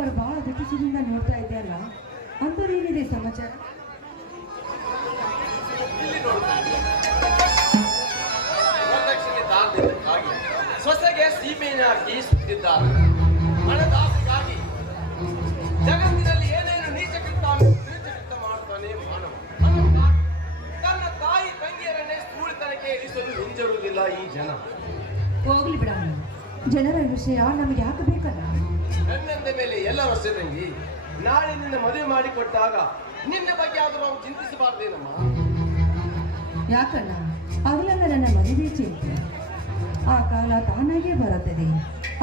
ಮನೆಯವರು ಬಹಳ ದೃಷ್ಟಿಸಿದಿಂದ ನೋಡ್ತಾ ಇದ್ದೆಯಲ್ಲ, ಅಂತೇನಿದೆ ಸಮಾಚಾರ? ಸೊಸೆಗೆ ಸೀಮೆಯನ್ನು ಹಾಕಿ ಸುತ್ತಿದ್ದಾರೆ. ಹಣದಾಸೆಗಾಗಿ ಜಗತ್ತಿನಲ್ಲಿ ಏನೇನು ನೀಚ ಕೃತ್ಯ ಮಾಡ್ತಾನೆ ಮಾನವ. ತನ್ನ ತಾಯಿ ತಂಗಿಯರನ್ನೇ ಸ್ಥೂಳಿತನಕ್ಕೆ ಇಳಿಸಲು ಹಿಂಜರುವುದಿಲ್ಲ ಈ ಜನ. ಹೋಗ್ಲಿ ಬಿಡ, ಜನರ ವಿಷಯ ನಮಗೆ ಯಾಕೆ ಬೇಕಲ್ಲ? ನನ್ನಂದ ಮೇಲೆ ಎಲ್ಲ ವರ್ಷ ತಂಗಿ, ನಾಳೆ ನಿನ್ನ ಮದುವೆ ಮಾಡಿಕೊಟ್ಟಾಗ ನಿನ್ನ ಬಗ್ಗೆ ಆದರೂ ನಾವು ಚಿಂತಿಸಬಾರ್ದೇನಮ್ಮ? ಯಾಕಣ್ಣ, ಆಗಲೆಲ್ಲ ನನ್ನ ಮದುವೆ ಚಿಂತೆ. ಆ ಕಾಲ ತಾನಾಗೇ ಬರುತ್ತದೆ.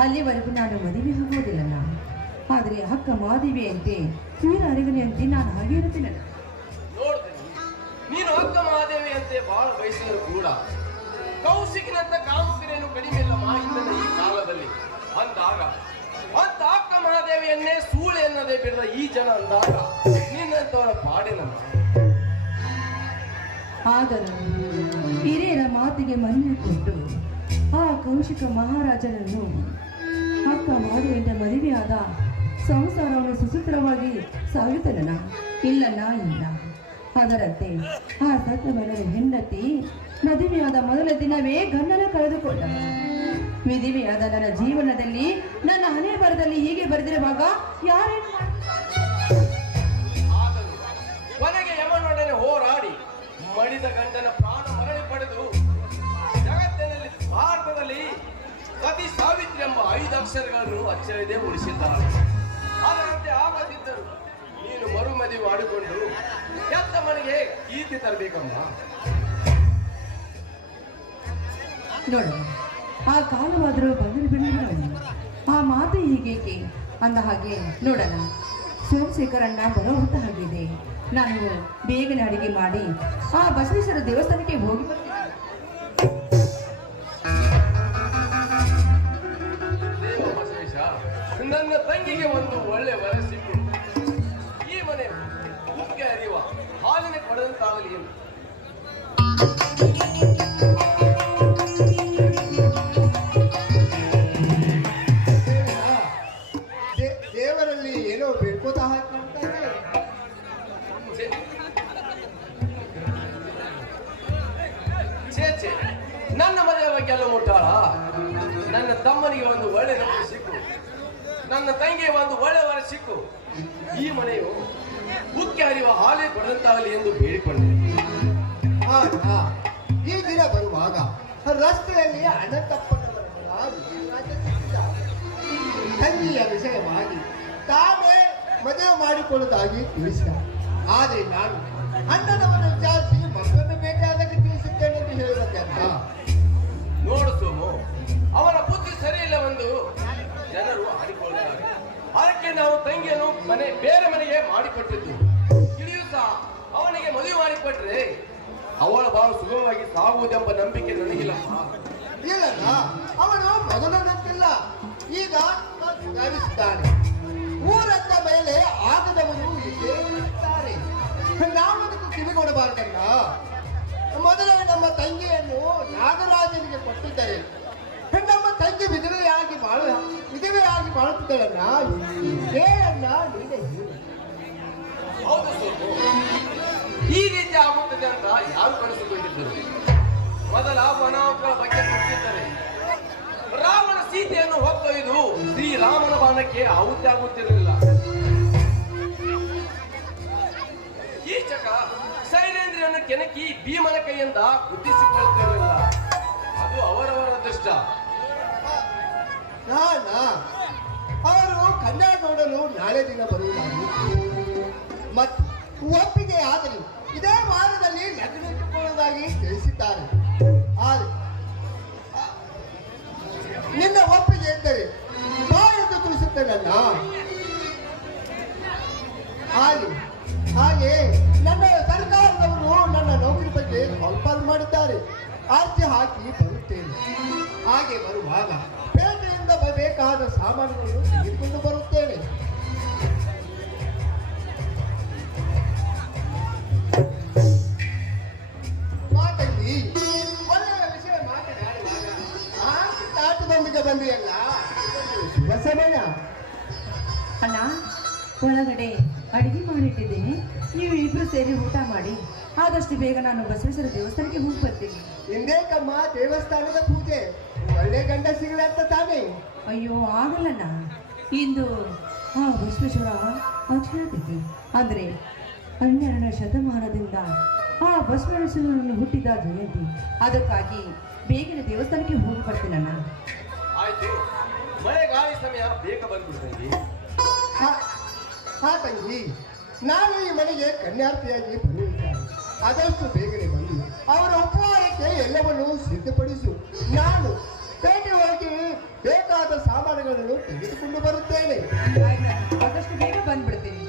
ಅಲ್ಲಿವರೆಗೂ ನಾನು ಮದುವೆ ಆಗೋದಿಲ್ಲಣ್ಣ. ಆದರೆ ಅಕ್ಕ ಮಾದೇವಿಯಂತೆ ವೀರ ಅರಿವಿನಂತೆ ನಾನು ಹಾಗೆ ಇರುತ್ತೇನಣ್ಣ. ನೋಡ್ತೀನಿ, ನೀನು ಅಕ್ಕ ಮಹಾದೇವಿಯಂತೆ ಬಹಳ ಬಯಸಿದ್ರು ಕೂಡ ಕೌಶಿಕಿನಂತ ಕಾಮುಕರೇನು ಕಡಿಮೆ ಇಲ್ಲಮ್ಮ ಇಂದಿನ ಈ ಕಾಲದಲ್ಲಿ. ಅಂದಾಗ ಅಂತ ಅಕ್ಕ ಮಹಾದೇವಿಯನ್ನೇ ಸೂಳೆ ಎನ್ನದೇ ಬಿಡದ ಈ ಜನ ಅಂದಾಗ ನಿನ್ನಂತವರ ಪಾಡಿನಮ್ಮ. ಆದರೂ ಹಿರಿಯರ ಮಾತಿಗೆ ಮನ್ನಣೆ ಕೊಟ್ಟು ಆ ಕೌಶಿಕ ಮಹಾರಾಜನನ್ನು ಅಕ್ಕ ಮಾದೇವಿಯಿಂದ ಮದುವೆಯಾದ ಸಂಸಾರವನ್ನು ಸುಸೂತ್ರವಾಗಿ ಸಾಗುತ್ತದನ? ಇಲ್ಲಣ್ಣ, ಇಲ್ಲ. ಅದರಂತೆ ಆ ಸತ್ತಮರದ ಹೆಂಡತಿ ಮದುವೆಯಾದ ಮೊದಲ ದಿನವೇ ಗಂಡನ ಕಳೆದುಕೊಂಡ. ವಿಧಿವೆಯಾದ ನನ್ನ ಜೀವನದಲ್ಲಿ ನನ್ನ ಹಣೆ ಬರದಲ್ಲಿ ಹೀಗೆ ಬರೆದಿರುವಾಗ ಯಾರೇನು ಕೊನೆಗೆ ಯಮನೊಡನೆ ಹೋರಾಡಿ ಮಡಿದ ಗಂಡನ ಪ್ರಾಣ ಮರಳಿ ಪಡೆದು ಜಗತ್ತಿನಲ್ಲಿ ಭಾರತದಲ್ಲಿ ಸತಿ ಸಾವಿತ್ರಿ ಎಂಬ 5 ಅಕ್ಷರಗಳನ್ನು ಅಚ್ಚರಿದೇ ಉಳಿಸಿದ್ದಾಳೆ. ಅದರಂತೆ ಆಗದಿದ್ದರು ನೀನು ಮರುಮದುವೆ ಮಾಡಿಕೊಂಡು ಎತ್ತ ಮನೆಗೆ ಕೀರ್ತಿ ತರಬೇಕಮ್ಮ. ನೋಡ, ಆ ಕಾಲವಾದರೂ ಬಂದರು ಬಿಡೋಣ. ಆ ಮಾತು ಹೀಗೇಕೆ ಅಂದ ಹಾಗೆ ನೋಡೋಣ. ಸೋಮಶೇಖರಣ್ಣ ಬರೋ ಹೊತ್ತ ಆಗಿದೆ. ನಾನು ಬೇಗನೆ ಅಡಿಗೆ ಮಾಡಿ ಆ ಬಸವೇಶ್ವರ ದೇವಸ್ಥಾನಕ್ಕೆ ಹೋಗಿ ಬಸವೇಶ, ನನ್ನ ತಂಗಿಗೆ ಒಂದು ಒಳ್ಳೆ ವರ ಸಿಕ್ಕು. ಈ ಮನೆ ಮುಖ್ಯ ಅರಿವ ಹಾಲಿನ ಕೊಡದಂತಾಗಲಿ ಎಂದು. ದೇವರಲ್ಲಿ ಏನೋ ಬೇಡ್ಕೋತಾ ಹಾಕ್ತಾರೆ. ಛೇ, ನನ್ನ ಮನೆಯ ಬಗ್ಗೆ ಎಲ್ಲ ಮುಟ್ಟಾಳ. ನನ್ನ ತಮ್ಮನಿಗೆ ಒಂದು ಒಳ್ಳೆ ನೌಕರಿ ಸಿಕ್ಕು, ನನ್ನ ತಂಗಿಗೆ ಒಂದು ಒಳ್ಳೆ ವರ ಸಿಕ್ಕು. ಈ ಮನೆಯು ಮುಖ್ಯ ಅರಿವ ಹಾಲೇ ಕೊಡದಂತಾಗಲಿ ಎಂದು ಬೇಡಿಕೊಂಡೆ. ಈ ದಿನ ಬರುವಾಗ ರಸ್ತೆಯಲ್ಲಿ ಅಣ್ಣತಪ್ಪನವರ ತಂಗಿಯ ವಿಷಯವಾಗಿ ತಾನೇ ಮದುವೆ ಮಾಡಿಕೊಳ್ಳುವುದಾಗಿ ತಿಳಿಸಿದ. ಆದರೆ ನಾನು ಅಣ್ಣನವನ್ನು ವಿಚಾರಿಸಿ ಮಕ್ಕಳನ್ನು ಭೇಟಿಯಾದಾಗ ತಿಳಿಸುತ್ತೇನೆ ಎಂದು ಹೇಳುತ್ತೆ ಅಂತ. ನೋಡು ಸೋಮು, ಅವನ ಬುದ್ಧಿ ಸರಿಯಿಲ್ಲವೆಂದು ಜನರು ಆಡಿಕೊಳ್ಳುತ್ತಾರೆ. ಅದಕ್ಕೆ ನಾವು ತಂಗಿಯನ್ನು ಬೇರೆ ಮನೆಗೆ ಮಾಡಿಕೊಟ್ಟಿದ್ದು. ಇಳಿಯೂ ಸಹ ಅವನಿಗೆ ಮದುವೆ ಮಾಡಿಕೊಟ್ರೆ ಅವಳ ಬಾಳು ಸುಗಮವಾಗಿ ಸಾಗುವುದೆಂಬ ನಂಬಿಕೆ ನನಗಿಲ್ಲಪ್ಪ. ಇಲ್ಲಲ್ಲ, ಅವನು ಮೊದಲನಂತಿಲ್ಲ, ಈಗ ಸುಧಾರಿಸಿದ್ದಾನೆ. ಊರಂತ ಮೇಲೆ ಆಗದವರು ಇದ್ದಾರೆ. ನಾವು ಅದಕ್ಕೆ ಕಿವಿಗೊಡಬಾರ್ದಲ್ಲ. ಮೊದಲೇ ನಮ್ಮ ತಂಗಿಯನ್ನು ನಾಗರಾಜನಿಗೆ ಕೊಟ್ಟಿದ್ದರೆ ನಮ್ಮ ತಂಗಿ ವಿಧವೆಯಾಗಿ ಮಾಡುತ್ತಿದ್ದಳನ್ನ ಏಳನ್ನ ನೀನೇ ಹೇಳಿ. ಹೌದು ಸೋಮು, ಈ ರೀತಿ ಆಗುತ್ತದೆ ಅಂತ ಯಾರು ಕಳಿಸಿಕೊಂಡಿದ್ದರು? ಮೊದಲ ವನಾಂತರ ಬಗ್ಗೆ ಕೊಟ್ಟಿದ್ದರೆ ರಾವಣ ಸೀತೆಯನ್ನು ಹೊತ್ತೊಯ್ದು ಶ್ರೀರಾಮನ ಬಾಣಕ್ಕೆ ಆಹುತಿ ಆಗುತ್ತಿರಲಿಲ್ಲ. ಕೀಚಕ ಶೈಲೇಂದ್ರನನ್ನು ಕೆಣಕಿ ಭೀಮನ ಕೈಯಿಂದ ಗುದ್ದಿಸಿಕೊಳ್ಳುತ್ತಿರಲಿಲ್ಲ. ಅದು ಅವರವರ ಅದೃಷ್ಟ. ಅವರು ಕನ್ನಡ ನೋಡಲು ನಾಳೆ ದಿನ ಬರುವುದಾಗಿ ಮತ್ತು ಒಪ್ಪಿಗೆ ಆದರೆ ಇದೇ ವಾರದಲ್ಲಿ ಲಗ್ನಿಟ್ಟುಕೊಳ್ಳುವುದಾಗಿ ತಿಳಿಸಿದ್ದಾರೆ. ನಿನ್ನ ಒಪ್ಪಿಗೆ ಎಂದರೆ ಬಾ ಎಂದು ತಿಳಿಸುತ್ತೇನಲ್ಲ. ಹಾಗೆ ನನ್ನ ಸರ್ಕಾರದವರು ನನ್ನ ನೌಕರಿ ಬಗ್ಗೆ ಕಾಲ್ಪಾಲ್ ಮಾಡಿದ್ದಾರೆ. ಅರ್ಜಿ ಹಾಕಿ ಬರುತ್ತೇನೆ. ಹಾಗೆ ಬರುವಾಗ ಪೇಟೆಯಿಂದ ಬೇಕಾದ ಸಾಮಾನುಗಳನ್ನು ತೆಗೆದುಕೊಂಡು ಬರುತ್ತೇನೆ. ಮಾತಲ್ಲಿ ಒಳ್ಳೆಯ ವಿಷಯ ಮಾತನಾಡುವಾಗ ಆಟದೊಂದಿಗೆ ಬಂದಿಯಲ್ಲ, ಶುಭ ಸಮಯ. ಅಣ್ಣ ಒಳಗಡೆ ಅಡಿಗೆ ಮಾಡಿಟ್ಟಿದ್ದೀನಿ, ನೀವು ಇಬ್ರು ಸೇರಿ ಊಟ ಮಾಡಿ. ಆದಷ್ಟು ಬೇಗ ನಾನು ಬಸವೇಶ್ವರ ದೇವಸ್ಥಾನಕ್ಕೆ ಹೋಗಿ ಬರ್ತೀನಿ. ಇಂದೇಕಮ್ಮ ದೇವಸ್ಥಾನದ ಪೂಜೆ, ಒಳ್ಳೆ ಗಂಡ ಸಿಗಲಿ ಅಂತ ತಾನೇ? ಅಯ್ಯೋ ಆಗಲ್ಲಣ್ಣ, ಇಂದು ಆ ಬಸವೇಶ್ವರ ಅಕ್ಷರತಿಥಿ ಅಂದರೆ 12ನೇ ಶತಮಾನದಿಂದ ಆ ಬಸವೇಶ್ವರನು ಹುಟ್ಟಿದ ಜಯಂತಿ. ಅದಕ್ಕಾಗಿ ಬೇಗನೆ ದೇವಸ್ಥಾನಕ್ಕೆ ಹೋಗಿ ಬರ್ತೀನಣ್ಣ. ಆಯ್ತು, ಮಳೆಗಾಳಿ ಸಮಯ ಬೇಗ ಬಂದ್ಬಿಡ್ತಂಗಿ. ಹಾ ತಂಗಿ, ನಾನು ಈ ಮನೆಗೆ ಕನ್ಯಾರ್ಥಿಯಾಗಿ ಬಂದಿದ್ದೇನೆ. ಆದಷ್ಟು ಬೇಗನೆ ಬಂದು ಅವರ ಉಪಹಾರಕ್ಕೆ ಎಲ್ಲವನ್ನೂ ಸಿದ್ಧಪಡಿಸು. ನಾನು ಪೇಟೆ ಹೋಗಿ ಬೇಕಾದ ಸಾಮಾನುಗಳನ್ನು ತೆಗೆದುಕೊಂಡು ಬರುತ್ತೇನೆ. ಆದಷ್ಟು ಬೇಗ ಬಂದ್ಬಿಡ್ತೀನಿ.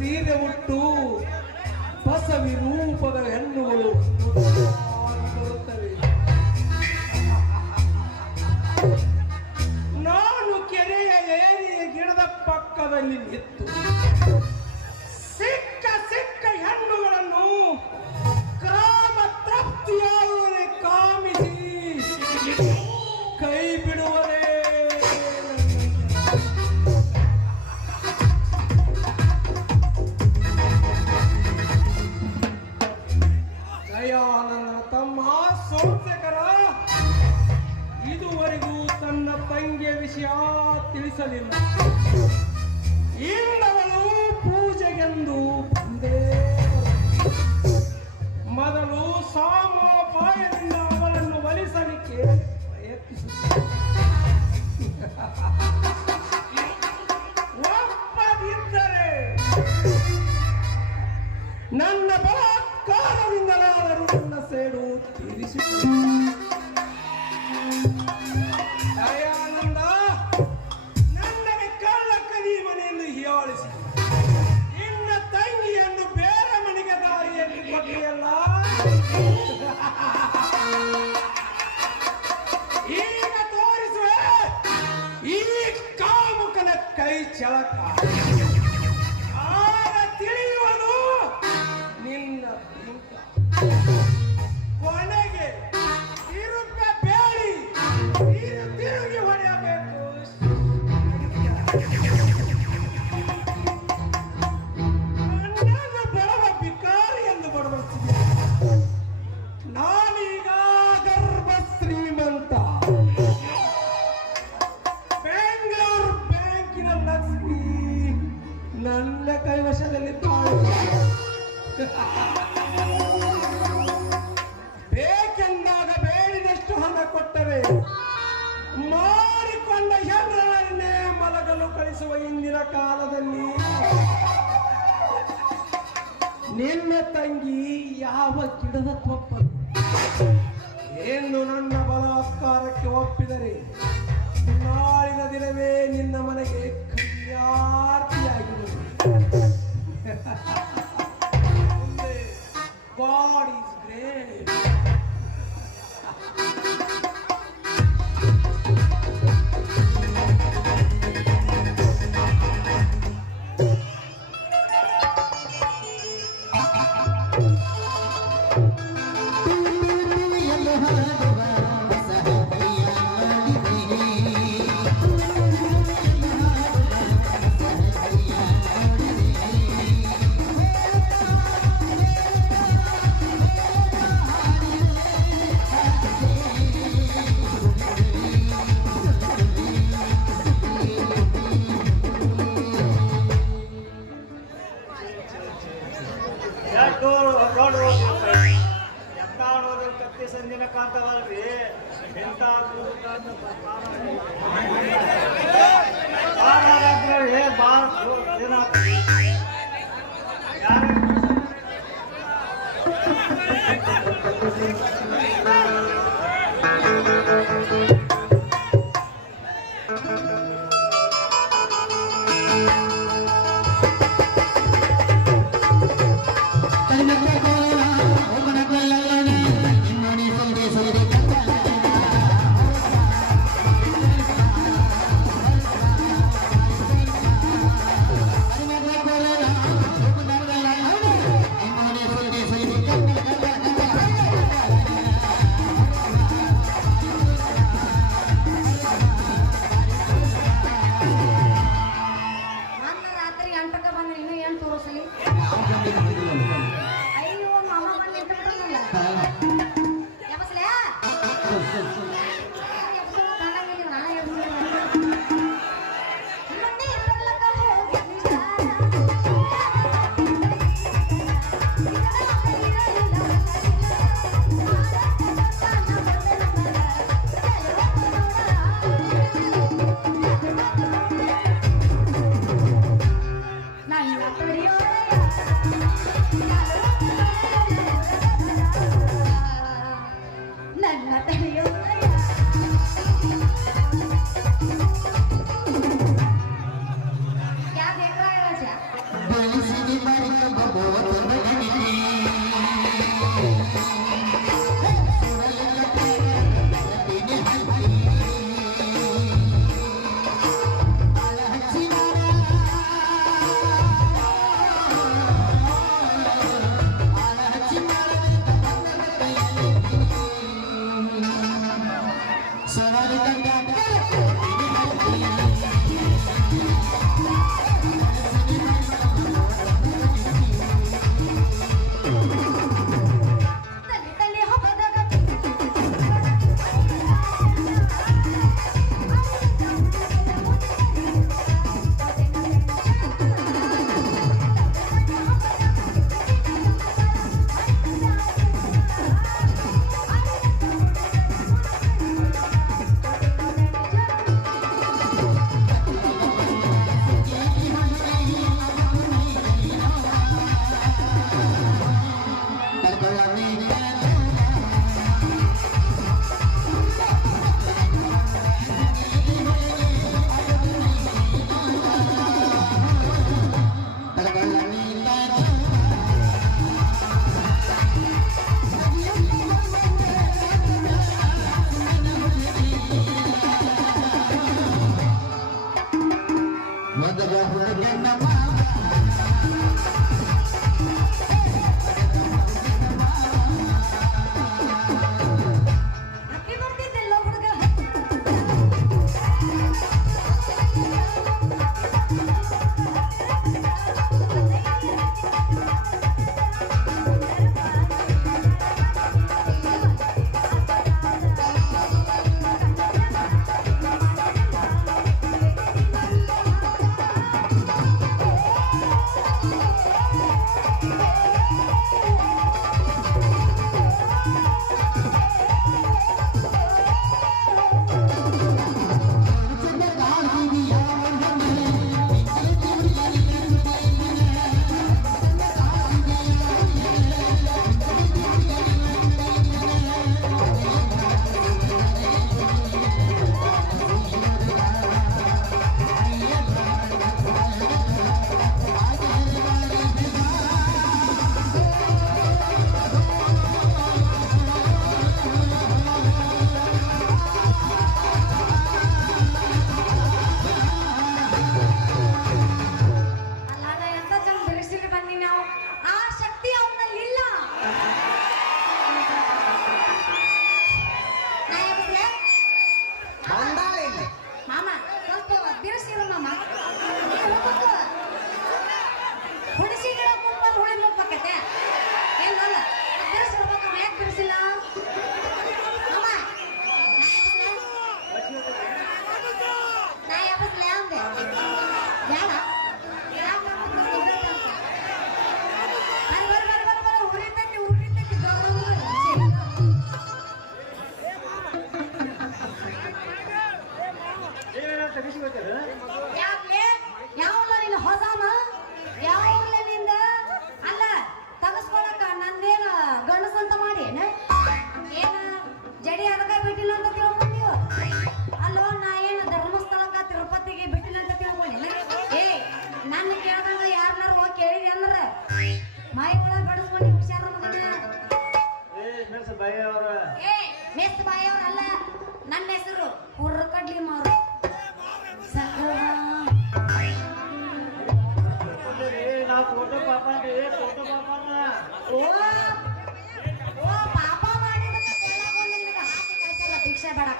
ಸೀರೆ ಉಟ್ಟು ಬಸವಿ ರೂಪದ ಹೆಣ್ಣುಗಳು ಬರುತ್ತವೆ. ನಾನು ಕೆರೆಯ ಏರಿಯ ಗಿಡದ ಪಕ್ಕದಲ್ಲಿ ನಿಂತು ಸಿಕ್ಕ ಹೆಣ್ಣುಗಳನ್ನು ಕ್ರಾಮ ತೃಪ್ತಿಯಾಗುವರೆ ಕಾಮಿಸಿ ಕೈ ಬಿಡುವರೆ. ದಯಾನಂದನ ತಮ್ಮ ಸೋಮಶೇಖರ ಇದುವರೆಗೂ ತನ್ನ ತಂಗಿಯ ವಿಷಯ ತಿಳಿಸಲಿಲ್ಲ. ಇಂದವಳು ಪೂಜೆಗೆಂದು ಬಂದೇ ಮೊದಲು ಸಾಮೋಪಾಯದಿಂದ ಅವಳನ್ನು ಒಲಿಸಲಿಕ್ಕೆ ಪ್ರಯತ್ನಿಸುತ್ತಾರೆ. ಒಪ್ಪದಿದ್ದರೆ ನನ್ನ ಬಲಾತ್ಕಾರದಿಂದಲಾದರೂ ನನ್ನ ಸೇಡು ತೀರಿಸುತ್ತಾರೆ. ದಯಾನಂದ ನನ್ನಗೆ ಕಳ್ಳ ಕದಿ ಮನೆಯನ್ನು ಹೀಯಾಳಿಸಿ ನಿನ್ನ ತಂಗಿಯನ್ನು ಬೇರೆ ಮನೆಗೆ ದಾರಿಯಲ್ಲಿ ಕೊಟ್ಟಿಯಲ್ಲ. ಈಗ ತೋರಿಸುವೆ ಈ ಕಾಮುಕನ ಕೈ ಚಳಕ. ಆಗ ತಿಳಿಯುವುದು ನಿನ್ನ ಬಿಂಕ. ಕೊನೆಗೆ ತಿರುಗ ಬೇಡಿ ತಿರುಗಿ ಹೊಡೆಯಬೇಕು. ನನ್ನನ್ನು ಬಡವ ಬಿಕಾರಿ ಎಂದು ಬಡವರ್ತಿದೆ. ನಾನೀಗ ಗರ್ಭ ಶ್ರೀಮಂತ. ಬೆಂಗಳೂರು ಬ್ಯಾಂಕಿನ ಲಕ್ಷ್ಮಿ ನನ್ನ ಕೈವಶದಲ್ಲಿ ಬೇಕೆಂದಾಗ ಬೇಡಿದಷ್ಟು ಹಣ ಕೊಟ್ಟರೆ ಮಾಡಿಕೊಂಡ ಹೆಣ್ಣನ್ನೇ ಮಲಗಲು ಕಳಿಸುವ ಇಂದಿನ ಕಾಲದಲ್ಲಿ ನಿನ್ನ ತಂಗಿ ಯಾವ ಗಿಡದ ತೊಪ್ಪಲು ಎಂದು ನನ್ನ ಬಲಾತ್ಕಾರಕ್ಕೆ ಒಪ್ಪಿದರೆ ನಾಳಿನ ದಿನವೇ ನಿನ್ನ ಮನೆಗೆ ಕನ್ಯಾರ್ಥಿಯಾಗಿರುವುದು. God is great. ಮೊನ್ನೆ ರಾತ್ರಿ 8ಕ್ಕೆ ಬಂದ್ರೆ ಇನ್ನೂ ಏನು ತೋರಿಸಲಿ ಅಯ್ಯೋ ಮಾಮ ಬಂದು ನಿಂತು ಬಿಡೋದಲ್ಲ ಎಬಸ್ಲೇ ಎಬ್ಸು ಕಾಣಂಗಿಲ್ಲ ನಾನೇ ಎಬ್ಸು ಮಂಡಿ ಇರಲಕ್ಕ ನನ್ನ ತಡೆಯೋದಯ ನನ್ನ ತಡೆಯೋದಯ क्या देख रहा है राजा तले तले हो बदगा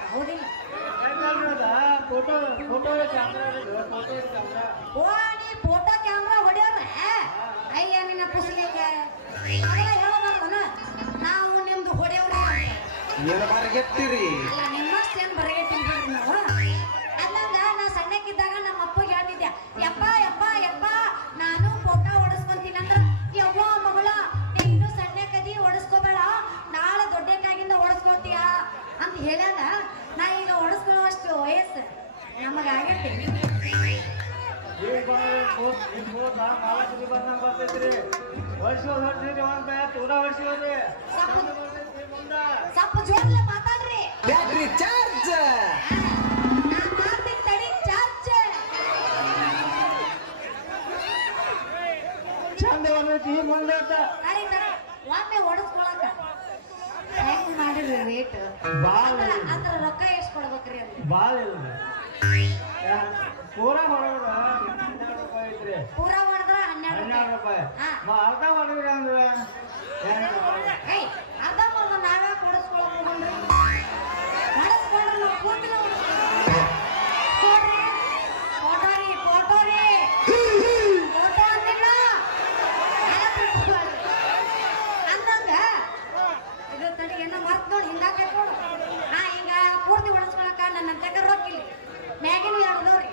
ಹೌದಿಲ್ಲ photo photo camera photo camera ಓ ನೀ ಫೋಟೋ ಕ್ಯಾಮ್ರಾ ಹೊಡೆಯೋರ ಅಯ್ಯ ನಿನ್ನ ಪುಸ್ತಕ ಹೇಳಬಾರ್ದನ ನಾವು ನಿಮ್ದು ಹೊಡೆಯೋರ ಏನು ಬರಗೆಟ್ಟಿರಿ ಅಲ್ಲ ನಿಮ್ಮಷ್ಟೇನು ಬರಗೆಟ್ಟಿಲ್ಲ ಬಿಡ್ರಿ ನಾವು ಅಲ್ಲಂಗ ನಾ ಸಣ್ಣಕ್ಕಿದ್ದಾಗ ನಮ್ಮ ಅಪ್ಪಗೆ ಹೇಳ್ತಿದ್ದೆ ಯಪ್ಪ ಯಪ್ಪ ಯಪ್ಪ ನಾನು ಫೋಟೋ ಹೊಡೆಸ್ಕೊಂತೀನಿ ಅಂದ್ರ ಯವ್ವ ಮಗಳ ನೀ ಇನ್ನೂ ಸಣ್ಣಕ್ಕದಿ ಹೊಡೆಸ್ಕೋಬೇಡ ನಾಳೆ ದೊಡ್ಡಕ್ಕಾಗಿಂದ ಹೊಡೆಸ್ಕೋತೀಯ ಅಂತ ಹೇಳ್ಯಾನ ನಾ ಈಗ ಹೊಡೆಸ್ಕೊಳ್ಳುವಷ್ಟು ವಯಸ್ಸು ನಮಗಾಗೈತಿ ಸ್ವಲ್ಪ ಜೋರ್ಲೆ ಮಾತಾಡ್ರಿ ಬ್ಯಾಟ್ರಿ ಚಾರ್ಜ್ ನಾ ಮಾಡ್ತೀನಿ ತಡಿ ಚಾರ್ಜ್ ಚಂದ ಬಂದೈತಿ ಮುಂದೆ ತಡಿ ತಡಿ ಒಮ್ಮೆ ಹೊಡೆಸ್ಕೊಳಕ ಹೆಂಗ್ ಮಾಡಿರಿ ರೇಟ್ ಅದ್ರ ರೊಕ್ಕ ಎಷ್ಟು ಕೊಡ್ಬೇಕ್ರಿ ಅಂತ ಬಾಳ ಇಲ್ಲ ಪೂರಾ ಹೊರಗಡೆ 12 ರೂಪಾಯಿ ಐತ್ರಿ ಪೂರ ಮಾಡಿದ್ರ 12 ರೂಪಾಯಿ ಹಾ. ಅರ್ಧ ಹೊರಗಡೆ ಅಂದ್ರೆ 8 ರೂಪಾಯಿ ಏಯ್ ಅರ್ಧ ಮಾಡ್ದ ನಾವೇ ಕೊಡಿಸ್ಕೊಳಕ್ ಹೋಗಲ್ರಿ ಮಾಡಿಸ್ಕೊಂಡ್ರೆ ನಾವು ಪೂರ್ತಿನ ಕೊಡ್ರಿ ಫೋಟೋ ರೀ ಫೋಟೋ ರೀ ಫೋಟೋ ಅಂದಿಲ್ಲ ಅಂದಂಗ ಇದು ತಡಿ ಏನೋ ಮರ್ತ್ ನೋಡಿ ಹಿಂಗಾಕೈತ್ ನೋಡು ಹಾ ಹಿಂಗ ಪೂರ್ತಿ ಹೊಡೆಸ್ಕೊಳಕ ನನ್ನ ತಗ ರೊಕ್ಕಿಲ್ಲ ಮ್ಯಾಗಿನ ಹೇಳ್ದವ್ರಿ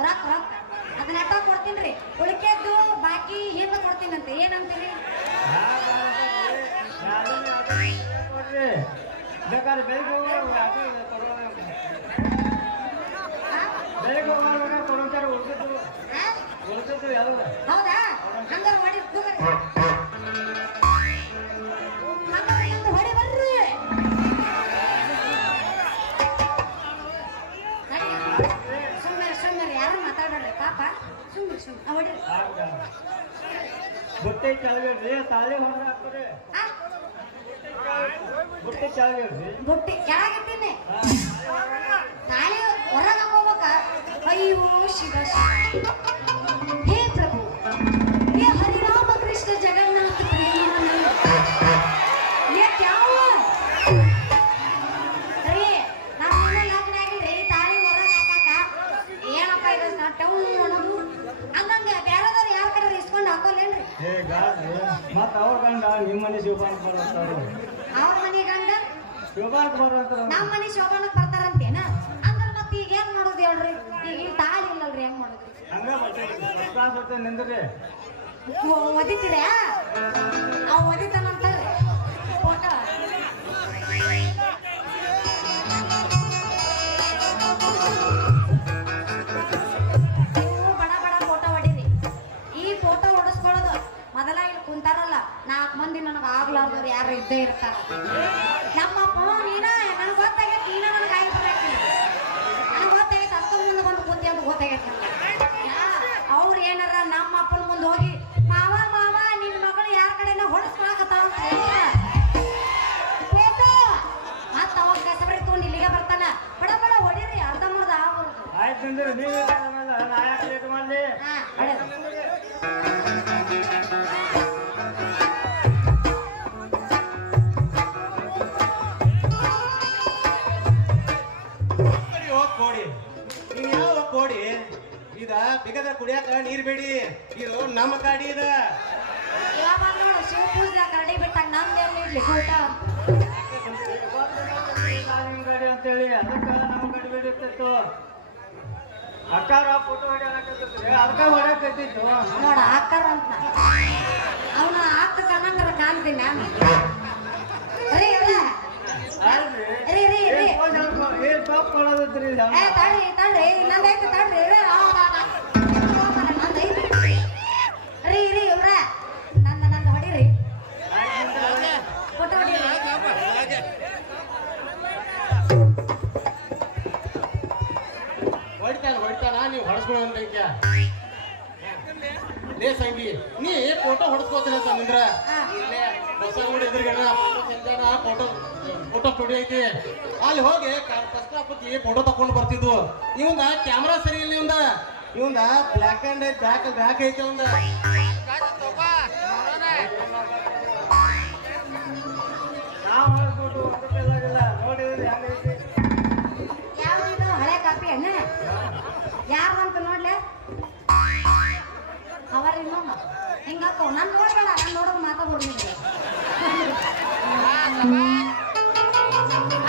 ರೊಕ್ಕ ರೊಕ್ಕ ಅದನ್ನ ಅಟ್ಟ ಕೊಡ್ತೀನಿ ರೀ ಉಳಿಕೆದ್ದು ಬಾಕಿ ಹಿಂದೆ ಕೊಡ್ತೀನಂತೆ ಏನಂತೀರಿ ಬೇಕಾದ್ರೆ ಬೆಳಿಗ್ಗೆ ಹಾ? ಬೆಳಿಗ್ಗೆ ಹೋಗೋಣ ಕೊಡ್ತಾರೆ ಉಳಿದಿದ್ದು ಹಾ? ಉಳಿದಿದ್ದು ಎಲ್ಲ ಹೌದಾ ಹಂಗಾರ ಮಾಡಿ ಹಂಗಾರ ಎಂದು ಹೊಡಿ ಬರ್ರಿ ಸುಮ್ಮನೆ ಸುಮ್ಮನೆ ಯಾರು ಮಾತಾಡ್ರಿ ಪಾಪ ಸುಮ್ಮನೆ ಸುಮ್ಮನೆ ಹೊಡಿ ಬುಟ್ಟಿ ಕೆಳಗಿಡ್ರಿ ತಾಳಿ ಹೊರ ಹಾಕ್ರಿ ಆ? ಬುಟ್ಟಿ ಕೆಳಗಿಡ್ರಿ ಬುಟ್ಟಿ ಕೆಳಗಿಟ್ಟಿನಿ ನಾಳೆ ಹೊರಗೆ ಹಾಕೋಬೇಕ ಅಯ್ಯೋ ಶಿವ ಶಿವ. ಹೇ ಪ್ರಭು ಹೇ ಹರಿರಾಮ ಕೃಷ್ಣ ಜಗನ್ನಾಥ ಪ್ರೇಮಾನಂದ ಏ ಕ್ಯಾವ ರೀ ನಮ್ಮ ಮನೆ ಲಗ್ನ ಆಗಿಲ್ರಿ ತಾಳಿ ಹೊರಗೆ ಹಾಕಾಕ ಏನಪ್ಪ ಇದು ನಾ ಟೌನ್ ಅನ್ನೋದು ಹಂಗಂಗ ಬೇರೆದವ್ರು ಯಾರ ಕಡೆ ಇಸ್ಕೊಂಡು ಹಾಕೋಲ್ಲೇನ್ರಿ ಮತ್ತ ಅವ್ರ ಗಂಡ ನಿಮ್ಮ ಮನೆ ಶಿವಪಾನ್ ಬರ್ತಾರೆ ಅವ್ರ ಮನೆ ಗಂಡ ಶಿವಪಾನ್ ಬರ್ತಾರೆ ನಮ್ಮ ಮನೆ ಶೋಭಾನಕ್ ಬರ್ತಾರಂತೇನ ಅಂದ್ರೆ ಮತ್ತೆ ಈಗ ಏನ್ ಮಾಡೋದು ಹೇಳ್ರಿ ಈಗ ಈ ತಾಳಿ ಇಲ್ಲಲ್ರಿ ಹೆಂಗ್ ಮಾಡೋದು ಹಂಗ ಬರ್ತಾರೆ ನಿಂದ್ರಿ ಒದಿತೀರ ಅವ್ ಒದಿತಾನಂತ ಫೋಟೋ ನೀವು ಬಡ ಬಡ ಫೋಟೋ ಹೊಡೀರಿ ಈ ಫೋಟೋ ಹೊಡಿಸ್ಕೊಳ್ಳೋದು ಮೊದಲ ಇಲ್ಲಿ ಕುಂತಾರಲ್ಲ 4 ಮಂದಿ ನನಗೆ ಆಗ್ಲಾರ್ದವ್ರು ಯಾರು ಇದ್ದೇ ಇರ್ತಾರ ನಮ್ಮಪ್ಪ ನೀನ ನನಗೆ ಗೊತ್ತಾಗೈತಿ ನೀನ ನನಗೆ ಆಗಿರ್ಬೇಕಿಲ್ಲ ನನಗೆ ಗೊತ್ತಾಗೈತೆ ಅಕ್ಕ ಮುಂದೆ ಬಂದು ಕೂತಿ ಅಂತ ಗೊತ್ತಾಗೈತೆ ಅವ್ರು ಏನಾರ ನಮ್ಮ ಅಪ್ಪನ ಮುಂದೆ ಹೋಗಿ ಮಾವ ಮಾವ ನಿನ್ನ ಮಗಳು ಯಾರ ಕಡೆನ ಹೊಡೆಸ್ಕೊಳಕತ್ತಾವ ಅಂತ ಹೇಳ್ತಾರ ಫೋಟೋ ಮತ್ತ ಅವಾಗ ಕಸಬರಿ ತಗೊಂಡು ಇಲ್ಲಿಗೆ ಬರ್ತಾನ ಬಡ ಬಡ ಹೊಡೀರಿ ಅರ್ಧ ಮುರ್ದ ಆಗ್ಬಾರ್ದು ಆಯ್ತು ಅಂದ್ರೆ ನೀವು ನಾ ಯಾಕೆ ಲೇಟ್ ಮಾಡಲಿ ಹಾ ಹೊಡೆ ಕೋಡಿ ನೀನ್ ಯಾವ ಕೋಡಿ ಇದ ಬಿಗದ ಕುಡಿಯಾಕ ನೀರ್ ಬೇಡಿ ಇದು ನಮ್ಮ ಕಾಡಿ ಇದ ಯಾವಾಗ ನೋಡು ಶಿವ ಪೂಜೆ ಕರಡಿ ಬಿಟ್ಟಾಗ ನಮ್ದೇನು ಇರ್ಲಿ ಊಟ ನಿಮ್ಮ ಗಾಡಿ ಅಂತೇಳಿ ಅದಕ್ಕೆ ನಮ್ಮ ಗಾಡಿ ಬೇಡಿರ್ತಿತ್ತು ಅಕ್ಕಾರ ಫೋಟೋ ಹೊಡ್ಯಾಕತ್ತಿದ್ರಿ ಅದಕ್ಕೆ ಹೊಡ್ಯಾಕತ್ತಿತ್ತು ನೋಡ ಹಾಕಾರ ಅಂತ ಅವನ ಹಾಕ ಕಣ್ಣಂಗರ ಕಾಣ್ತೀನಿ ನಾನು ರೀ ಅಲ್ರಿ ರೀ ರೀ ರೀ ಏನ್ ಟಾಪ್ ಕೊಡೋದತ್ರಿ ಏ ತಡ್ರಿ ತಡ್ರಿ ನಂದೈತೆ ತಡ್ರಿ ನಂದೈತೆ ರೀ ರೀ ಇವ್ರ ನಂದ ಹೊಡೀರಿ ಫೋಟೋ ಹೊಡೀರಿ ಹೊಡಿತಾನ ನೀವು ಹೊಡ್ಸ್ಕೊಳ್ಳೋ ಲೇ ಸಂಗಿ ನೀ ಫೋಟೋ ಹೊಡ್ಸ್ಕೋತೀನಿ ಅಂತ ನಿಂದ್ರ ಇಲ್ಲೇ ಬಸ್ ಕೂಡ ಎದುರುಗಡೆ ಫೋಟೋ ಫೋಟೋ ಸ್ಟುಡಿಯೋ ಐತಿ ಅಲ್ಲಿ ಹೋಗಿ ಫಸ್ಟ್ ಹಾಕಿ ಫೋಟೋ ತಕೊಂಡು ಬರ್ತಿದ್ವು ಇವಂದ ಕ್ಯಾಮ್ರಾ ಸರಿ ಇಲ್ಲ ಇವಂದ ಬ್ಲ್ಯಾಕ್ ಅಂಡ್ ಬ್ಯಾಕ್ ಐತಿ ಇವಂದ ನಾವು ಹೊಡ್ಬಿಟ್ಟು ನೋಡಿದ್ರೆ ಹೆಂಗೈತಿ ಯಾರ್ದಂತ ನೋಡ್ಲೆ ಅವರ ಇನ್ನೊಮ್ಮ ಹಿಂಗಾಕೋ ನಾನು ನೋಡ್ಬೇಡ ನಾನು ನೋಡೋದು ಮಾತಾಡ್ಬಿಡ್ಲಿಲ್ಲ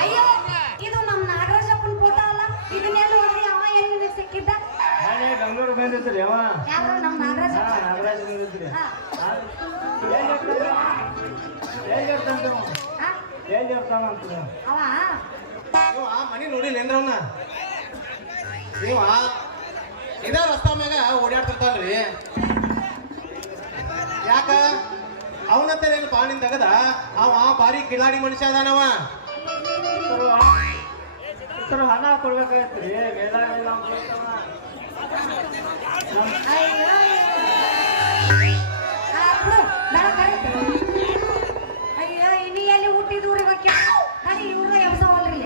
ಅಯ್ಯೋ ಇದು ನಮ್ಮ ನಾಗರಾಜಪ್ಪನ ಫೋಟೋ ಅಲ್ಲ ಇದನ್ನೆಲ್ಲ ನೋಡಿ ಅವ ಹೆಂಗ್ ಸಿಕ್ಕಿದ್ದ ಬೆಂಗಳೂರು ಬಂದಿದ್ರಿ ಅವ ಯಾರು ನಮ್ಮ ನಾಗರಾಜಪ್ಪ ನಾಗರಾಜ್ ಬಂದಿದ್ರಿ ಹಾ. ಹಾ? ಎಲ್ಲಿ ಇರ್ತಾನಂತ ಅವ ಇವ ಮನಿ ನೋಡಿಲ್ಲ ಏನ್ರವನ್ನ ಇವ ಇದ ರಸ್ತಾ ಮ್ಯಾಗ ಓಡಾಡ್ತಿರ್ತಾನ್ರಿ ಯಾಕ ಅವನಂತ ಏನು ಪಾಣಿನ ತಗದ ಅವ ಭಾರಿ ಕಿಲಾಡಿ ಮನುಷ್ಯ ಅದಾನವ ಹಣ ಕೊಡ್ಬೇಕಾಗತ್ರಿ ಮೇಲಾಗಿಲ್ಲ ಅಯ್ಯೋ ಬಿಡು ಬೇಡ ಕರೆಕ್ಟ್ ಅಯ್ಯೋ ಇನಿ ಎಲ್ಲಿ ಹುಟ್ಟಿದ ಊರಿಗೆ ಹೋಗಿ ಕಡಿ ಇವ್ರ ಎಬ್ಸವಲ್ರಿ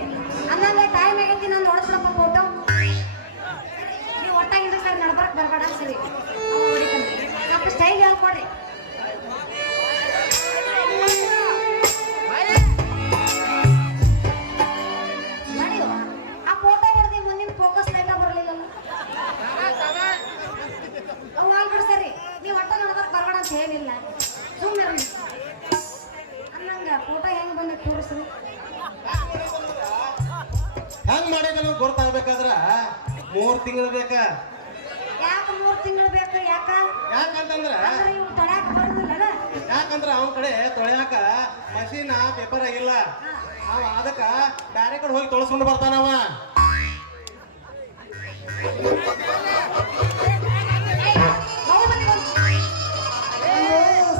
ಹಂಗಂದ್ರೆ ಟೈಮ್ ಆಗೈತಿ ನಾನು ನೋಡಿಸ್ರಪ್ಪ ಫೋಟೋ ನೀವು ಒಟ್ಟಾಗಿಂದ ಸರ್ ನಡ್ಬರಕ್ ಬರ್ಬೇಡ ಸರಿ ಸ್ವಲ್ಪ ಸ್ಟೈಲ್ ಹೇಳ್ಕೊಡ್ರಿ ನಡೆಯುವ ಆ ಫೋಟೋ ಹೊಡೆದಿ ಮುಂದಿನ ಫೋಕಸ್ ಲೈಟ ಬರಲಿಲ್ಲ ಅವು ಆಗ್ಬಿಡು ಸರಿ ನೀವು ಒಟ್ಟ ನಡ್ಬರಕ್ ಬರ್ಬೇಡ ಅಂತ ಹೇಳಿಲ್ಲ ಸುಮ್ಮನೆ ಅನ್ನಂಗ ಫೋಟೋ ಹೆಂಗ್ ಬಂದ ತೋರಿಸ್ರಿ ಹೆಂಗ್ ಮಾಡಿದ ಗೊತ್ತಾಗ್ಬೇಕಾದ್ರ 3 ತಿಂಗಳು ಬೇಕ ಯಾಕ 3 ತಿಂಗಳು ಬೇಕು ಯಾಕ ಯಾಕಂತಂದ್ರ ಅಂದ್ರೆ ಇವು ತಡ್ಯಾಕ ಬರುದಿಲ್ಲ ಯಾಕಂದ್ರ ಅವನ ಕಡೆ ತೊಳ್ಯಾಕ ಮಷೀನ್ ಪೇಪರ್ ಆಗಿಲ್ಲ ಅವ ಅದಕ್ಕ ಬ್ಯಾರೆ ಕಡೆ ಹೋಗಿ ತೊಳಸ್ಕೊಂಡು ಬರ್ತಾನವ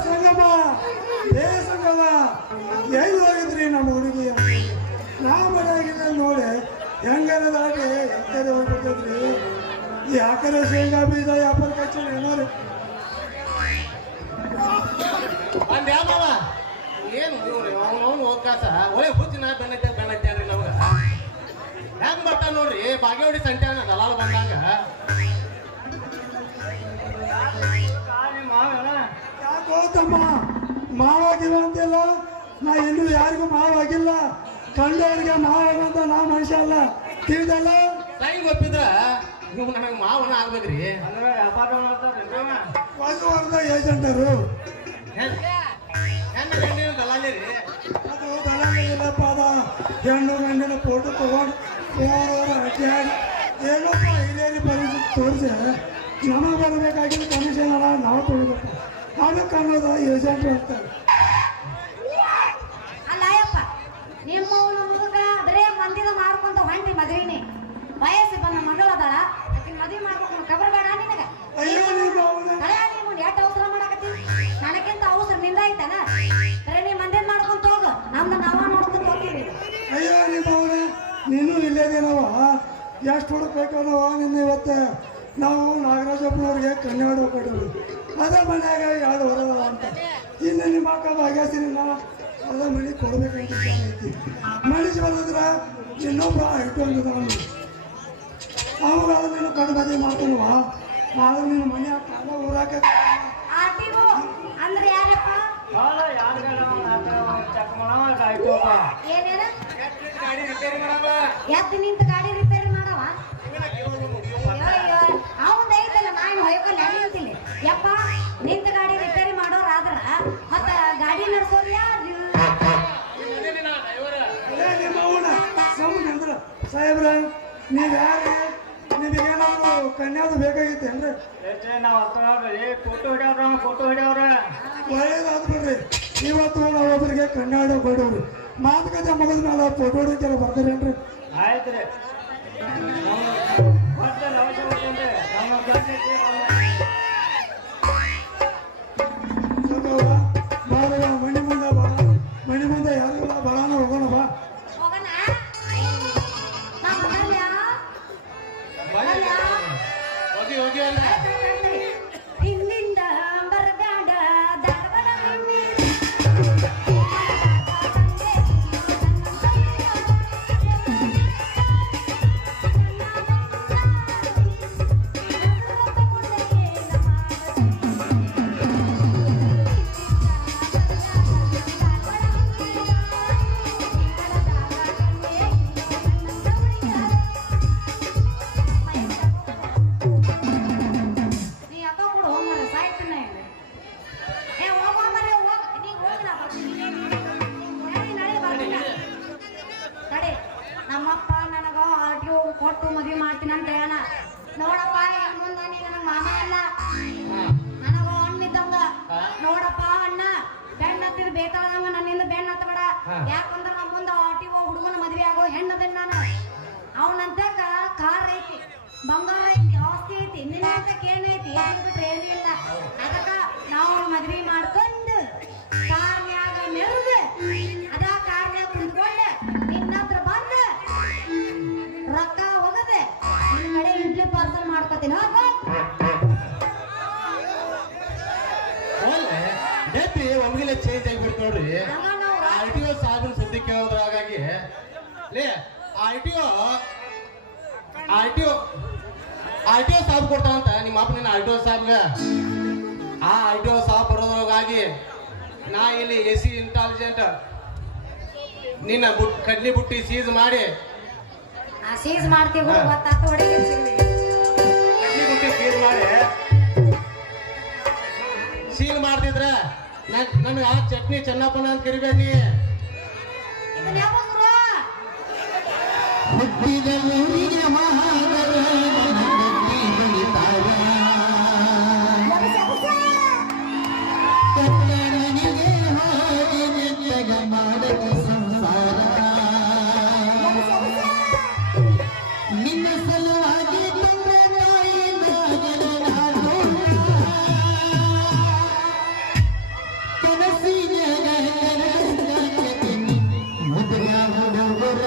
ಸಂಗಮ ಏ ಸಂಗಮ ಎಲ್ಲಿ ಹೋಗಿದ್ರಿ ನಮ್ಮ ಹುಡುಗಿ ನಾ ಮನೆಯಾಗಿದ್ದ ನೋಡಿ ಹೆಂಗಾರ ದಾಟಿ ಎಂತದೇ ಹೋಗ್ಬಿಟ್ಟಿದ್ರಿ ಯಾಕಂದ್ರೆ ಶೇಂಗಾ ಬೀಜ ವ್ಯಾಪಾರ ಕಚ್ಚಿ ಏನಾರು ಅಂದ್ ಯಾವವ ಏನು ಅವನವನು ಹೋಗ್ಕಾಸ ಒಳ್ಳೆ ಹುಚ್ಚಿನ ಬೆನ್ನೈತೆ ಅನ್ರಿ ನಮಗ ಹೆಂಗ್ ಬರ್ತಾನ ನೋಡ್ರಿ ಬಾಗೇವಾಡಿ ಸಂಟ್ಯಾನ ದಲಾಲ್ ಬಂದಂಗ ಯಾಕೋ ತಮ್ಮ ಮಾವಾಗಿಲ್ಲ ಅಂತಿಲ್ಲ ನಾ ಇನ್ನೂ ಯಾರಿಗೂ ಮಾವಾಗಿಲ್ಲ ಕಂಡವರಿಗೆ ಮಾವಾಗಂತ ನಾ ಮನುಷ್ಯ ಅಲ್ಲ ತಿಳಿದಲ್ಲ ಸೈನ್ ಒಪ್ಪಿದ್ರ ನೀವು ನನಗೆ ಮಾವನ ಆಗ್ಬೇಕ್ರಿ ಒಂದು ವರ್ಗ ಏಜೆಂಟರು ಹೆಣ್ಣು ಗಂಡಿನ ದಲಾಲಿ ರೀ ಅದು ದಲಾಲಿಲ್ಲಪ್ಪ ಅದ ಹೆಣ್ಣು ಗಂಡಿನ ಫೋಟೋ ತಗೊಂಡು ಅಡ್ಡಾಡಿ ಏನಪ್ಪ ಹಿರಿಯರಿ ಪರಿಸ್ಥಿತಿ ತೋರಿಸಿ ನಮಗೆ ಬರಬೇಕಾಗಿದ್ದು ಕಮಿಷನ್ ಅಲ್ಲ ನಾವು ತೊಗೊಬೇಕು ಅದಕ್ಕೆ ಅನ್ನೋದು ಏಜೆಂಟ್ರು ಅಂತಾರೆ ಅಲ್ಲಯ್ಯಪ್ಪ ನಿಮ್ಮ ಮುದುಕ ಬರೇ ಮಂದಿದ ಮಾಡ್ಕೊಂತ ಹೊಂಟಿ ಮದ್ವಿನಿ ವಯಸ್ಸು ಬಂದ ಮಗಳು ಅದಾಳ ಆಕಿನ ಮದ್ವಿ ಮಾಡ್ಕೊಂಡು ಕಬರ್ ಬೇಡ ನಿನಗ ಅಯ್ಯೋ ನಿಮ್ಮ ಅವನ ಕಳೆ ನೀವು ಎಷ್ಟು ಅವಸರ ಮಾಡಕತ್ತಿ ನನಗಿಂತ ಅವಸರ ನಿಂದ ಐತನ ಬರೇ ನೀ ಮಂದಿನ ಮಾಡ್ಕೊಂತ ಹೋಗು ನಮ್ದು ನಾವ ನೋಡ್ಕೊಂತ ಹೋಗ್ತೀವಿ ಅಯ್ಯೋ ನಿಮ್ಮ ಅವನ ನೀನು ಇಲ್ಲೇದೇನವ ಎಷ್ಟು ಹುಡುಕ್ಬೇಕನ್ನವ ನಿನ್ನ ಇವತ್ತು ನಾವು ನಾಗರಾಜಪ್ಪನವ್ರಿಗೆ ಕನ್ನಡ ಕೊಟ್ಟರು ಅದ ಮನ್ಯಾಗ 2 ಹೊರದವ ಅಂತ ಇನ್ನು ನಿಮ್ಮ ಅಕ್ಕ ಭಾಗ್ಯಸಿನಿಲ್ಲ ಅದ ಮನೆ ಕೊಡ್ಬೇಕಂತ ವಿಚಾರ ಐತಿ ಮನುಷ್ಯ ಬರೋದ್ರ ಇನ್ನೊಬ್ಬ ಇಟ್ಟೊಂದು ಅವಾಗ ಅದು ನೀನು ಕಣ್ಣು ಬದಿ ಮಾಡ್ತಾನವ ಆದ್ರೆ ನೀನು ಮನೆ ಕಾಲ ಊರಾಕ ಆರ್ಟಿಒ ಅಂದ್ರೆ ಯಾರಪ್ಪ ಏನೇನ ಗಾಡಿ ರಿಪೇರಿ ಮಾಡವ ಎದ್ದು ನಿಂತ ಗಾಡಿ ರಿಪೇರಿ ಮಾಡವ ಅಯ್ಯೋ ಅವಂದ ಐತಲ್ಲ ನಾನು ಹೊಯ್ಕೊಂಡು ನಡೀತಿಲ್ಲ ಯಪ್ಪ ನಿಂತ ಗಾಡಿ ರಿಪೇರಿ ಮಾಡೋರಾದ್ರ ಮತ್ತ ಗಾಡಿ ನಡ್ಸೋರು ಯಾರು ನಿಮ್ಮ ಅವನ ಸಮುದ್ರ ಅಂದ್ರೆ ಸಾಹೇಬ್ರ ನೀವು ಯಾರು ನಿಮಗೇನಾದ್ರು ಕನ್ಯಾದು ಬೇಕಾಗಿತ್ತು ಅಂದ್ರೆ ಒಳ್ಳೇದಾದ್ ಬಿಡ್ರಿ ಇವತ್ತು ನಾವೊಬ್ಬರಿಗೆ ಕನ್ನಡ ಕೊಡೋರು ಮಾತುಕತೆ ಮುಗಿದ ಮೇಲೆ ಫೋಟೋ ಹೊಡಿಕೆಲ್ಲ ಬರ್ತಾರೇನ್ರಿ ಆಯ್ತ್ರಿ ಬಾರವ ಮನೆ ಮುಂದೆ ಬಾ ಮನೆ ಮುಂದೆ ಯಾರು ಬರೋಣ ಹೋಗೋಣ ಬಾ ಹೋಗೋಣ ನಾವು ಬರಲ್ಲ ಹೋಗಿ ಹೋಗಿ ಅಲ್ಲ ಹಿಂದಿಂದ ಬರಗಾಡ ಧಾರವಾಡ ಕೊಟ್ಟು ಮದ್ವೆ ಮಾಡ್ತೀನಿ ಅಂತ ಹೇಳೋಣ. ನೋಡಪ್ಪ ಈಗ ಮುಂದ ನೀ ನನಗ್ ಮಾಮ ಅಲ್ಲ, ನನಗ ಹಣ್ಣಿದ್ದಂಗ. ನೋಡಪ್ಪ ಅಣ್ಣ ಬೆಣ್ಣ ಹತ್ತಿರ ಬೇಕಾದಂಗ ನನ್ನಿಂದ ಬೆಣ್ಣ ಹತ್ತಬೇಡ. ಯಾಕಂದ್ರ ನಮ್ಮ ಮುಂದ ಆಟಿಗೋ ಹುಡುಗನ ಮದ್ವೆ ಆಗೋ ಹೆಣ್ಣದನ್ ನಾನು. ಅವನಂತ ಕಾರ್ ಐತಿ, ಬಂಗಾರ ಐತಿ, ಆಸ್ತಿ ಐತಿ, ನಿನ್ನಂತ ಕೇಣ್ ಐತಿ, ಏನ್ ಬಿಟ್ರೆ ಏನೂ ಇಲ್ಲ. ಅದಕ್ಕ ನಾವು ಮದ್ವೆ ಮಾಡ್ಕೊಂಡು ಕಾರ್ನ್ಯಾಗ ಮೆರೆದು ಅದ ಕಾರ್ನ್ಯಾಗ ಕುಂತ್ಕೊಂಡೆ ನಿನ್ನ ಹತ್ರ ಬಂದ ರೊಕ್ಕ ಹೋಗದೆ ನಿನ್ನ ಕಡೆ ಇಡ್ಲಿ ಪಾರ್ಸಲ್ ಮಾಡ್ಕೊತೀನಿ. ಒಮ್ಗಿಲೆ ಚೇಂಜ್ ಆಗಿಬಿಡ್ತು ನೋಡ್ರಿ. RTO ಸಾಧನ ಸುದ್ದಿ ಕೇಳೋದ್ರ ಹಾಗಾಗಿ ಲೇ RTO ಸಾಬ್ ಕೊಡ್ತಾವಂತ ನಿಮ್ಮ ಅಪ್ಪ ನಿನ್ನ RTO ಸಾಬ್ಗ. ಆ RTO ಸಾಬ್ ಬರೋದ್ರಾಗಾಗಿ ನಾ ಇಲ್ಲಿ AC ಇಂಟೆಲಿಜೆಂಟ್ ನಿನ್ನ ಕಡ್ಲಿ ಬುಟ್ಟಿ ಸೀಸ್ ಮಾಡಿ ಸೀಸ್ ಮಾಡ್ತೀವಿ ಗೊತ್ತಾತು. ಹೊಡೆಗೆ ಕಡ್ಲಿ ಬುಟ್ಟಿ ಸೀಲ್ ಮಾಡ್ತಿದ್ರ ನನಗೆ ಆ ಚಟ್ನಿ ಚೆನ್ನಪ್ಪನ ಅಂತ ಕರಿಬೇಡಿ. ಇದನ್ನ ಯಾವ ಹುಟ್ಟಿದ ಊರಿನ ಮಹಾನಗರ ಕನ್ನಡನಿಗೆ ಹೋಗಿ ನಿನ್ನಗ ಮಾಡದ ಸಂಸಾರ ನಿನ್ನ ಸಲುವಾಗಿ ತಂದೆ ತಾಯಿನ ನಾನು ಕನಸಿನ ಮುದ್ರ ಹುಡುಗರ